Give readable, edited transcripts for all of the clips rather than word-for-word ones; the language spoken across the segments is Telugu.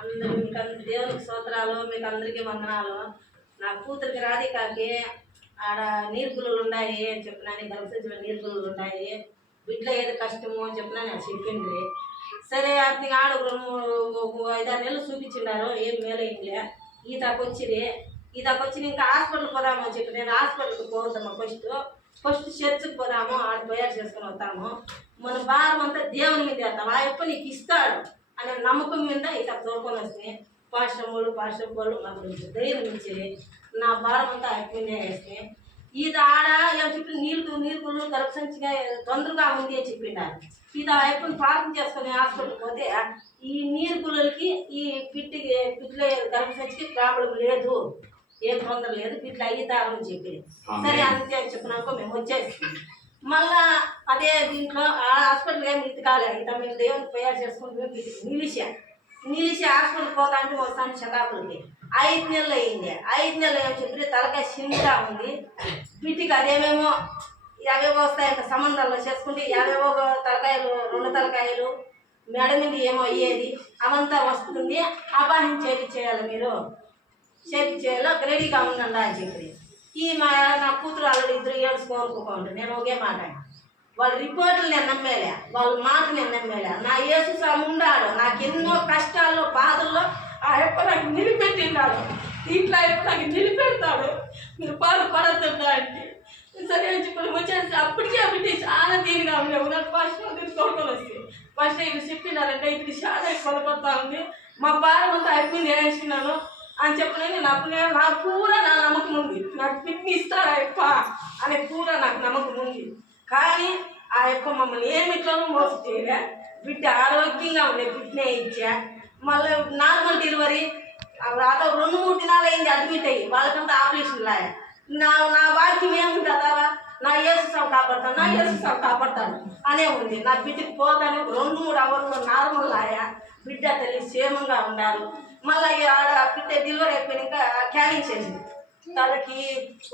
అందరూ మీకు దేవునికి స్తోత్రాలు, మీకు అందరికీ వందనాలు. నా కూతురికి రాధికాకి ఆడ నీర్పులు ఉన్నాయి అని చెప్పినాను, గర్భసంచిలో నీర్పులు ఉన్నాయి, బిడ్డలో ఏదో కష్టము అని చెప్పినా నేను చెప్పింది. సరే అతనికి ఆడ 5-6 నెలలు చూపించినారు, ఏం మేలైందిలే. ఈతకొచ్చి ఇంకా హాస్పిటల్కి పోదాము అని చెప్పి, నేను హాస్పిటల్కి పోతాము ఫస్ట్ చర్చికి పోదాము, ఆడ తయారు చేసుకొని వస్తాము, మన భారం అంతా దేవుని మీద వేస్తాము, ఆ ఎప్పుడు నీకు ఇస్తాడు అనే నమ్మకం మీద ఇక తోడుకొని వస్తే పాస్టర్ వాళ్ళు నాకు ధైర్యం ఇచ్చి నా భారం అంతా అయిపోయిందే వేస్తే ఇది ఆడ ఏం చెప్పి నీళ్ళు గర్భసంచిగా తొందరగా ఉంది అని చెప్పిండారు. ఇది ఎప్పుడు ప్రార్థన చేసుకుని హాస్పిటల్కి పోతే ఈ నీరుకులకి ఈ పిట్లో గర్భసంచికి ప్రాబ్లం లేదు, ఏం తొందర లేదు, పిట్లు అయ్యితారని చెప్పి సరే అంతే అని చెప్పినాక మేము వచ్చేసి మళ్ళా అదే దీంట్లో ఆ హాస్పిటల్ ఏమి ఇతకాలే, ఇత మేము దేవుని తయారు చేసుకుంటే నిలిచి హాస్పిటల్కి పోతా అంటే వస్తాను చెకప్లకి. 5 నెలలు అయింది. 5 నెలలు ఏమో చెప్పి తలకాయ సింగా ఉంది, బిడ్డకి అదేమేమో యావేవో వస్తాయంట, సంబంధాల్లో చేసుకుంటే యావేవో తలకాయలు 2 తలకాయలు మెడ మీద ఏమో అయ్యేది అవంతా వస్తుంది, అబాహ్యం చేయాలి, మీరు చేయాలో రెడీగా ఉండండి అని చెప్పి నా కూతురు ఆల్రెడీ 2 years కోరుకోండి. నేను ఒకే మాట, వాళ్ళ రిపోర్ట్లు నేను నమ్మేలే, వాళ్ళ మాట నేను నమ్మేలే. నా యేసు స్వామి ఉన్నాడు, నాకు ఎన్నో కష్టాల్లో బాధల్లో ఆ ఎప్పుడు నాకు నిలిపెట్టిన్నాడు, ఇట్లా ఎప్పుడు నాకు నిలిపెడతాడు, మీరు బాధపడద్దు అంటే సరే అని చెప్పి వచ్చేసి అప్పటికే అప్పటి చాలా దీనిగా ఉండేవు. నాకు ఫస్ట్ తోడుకొని వస్తే ఫస్ట్ ఇక్కడ చెప్పినారంటే ఇప్పుడు చాలా కొనపడతా ఉంది, మా భారం అంతా అయిపోయింది వేసినాను అని చెప్పిన నాకు పూరా నా నమ్మకం ఉంది, నాకు కిడ్నీ ఇస్తాడా ఎప్ప అనే పూరా నాకు నమ్మకం ఉంది. కానీ ఆ యొక్క మమ్మల్ని ఏమిట్లోనూ మోసం చేయలే, బిడ్డ ఆరోగ్యంగా ఉండే బిడ్డనే ఇచ్చా. మళ్ళీ నార్మల్ డెలివరీ అదో 2-3 దినాలు అయింది అడ్మిట్ అయ్యి, వాళ్ళకంతా ఆపరేషన్ లాయా. నా వాక్యం ఏముంది కదా, నా యేసు సాగు కాపాడతాను అనే ఉంది. నా బిడ్డకి పోతాను 2-3 అవర్లో నార్మల్ లాయా, బిడ్డ తల్లి క్షేమంగా ఉన్నారు. మళ్ళీ ఆడ బిడ్డ డెలివరీ అయిపోయినాక క్యానింగ్ చేసింది, తలకి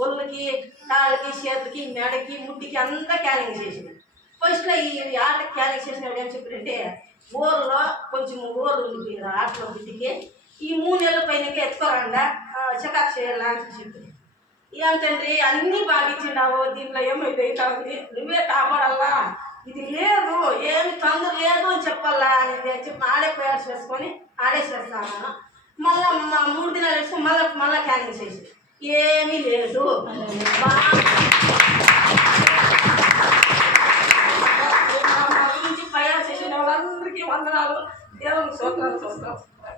ఒళ్ళకి కాళ్ళకి చేతికి మెడకి ముట్టికి అంతా క్యానింగ్ చేసింది. ఫస్ట్లో ఈ ఆట క్యానింగ్ చేసినప్పుడు ఏం చెప్పారంటే ఊర్లో కొంచెం ఊరు ఉంది ఆటలో బిడ్డకి, ఈ 3 నెలల పైన ఎత్తుకోరండా చెకప్ చేయాలా అని చెప్పింది. ఏంటంటే అన్నీ బాగిచ్చినావు, దీంట్లో ఏమైతే ఉంది, నువ్వే కాపాడాలా, ఇది లేదు ఏమి తొందర లేదు అని చెప్పాలా అని చెప్పి ఆడే ప్రేయర్స్ వేసుకొని ఆడే చేస్తాను. మళ్ళీ 3 దినాలు వేసుకొని మళ్ళీ క్యానింగ్ చేసి ఏమీ లేదు. గురించి ప్రేయర్ చేసిన వాళ్ళందరికీ వందనాలు, దేవునికి స్తోత్రాలు.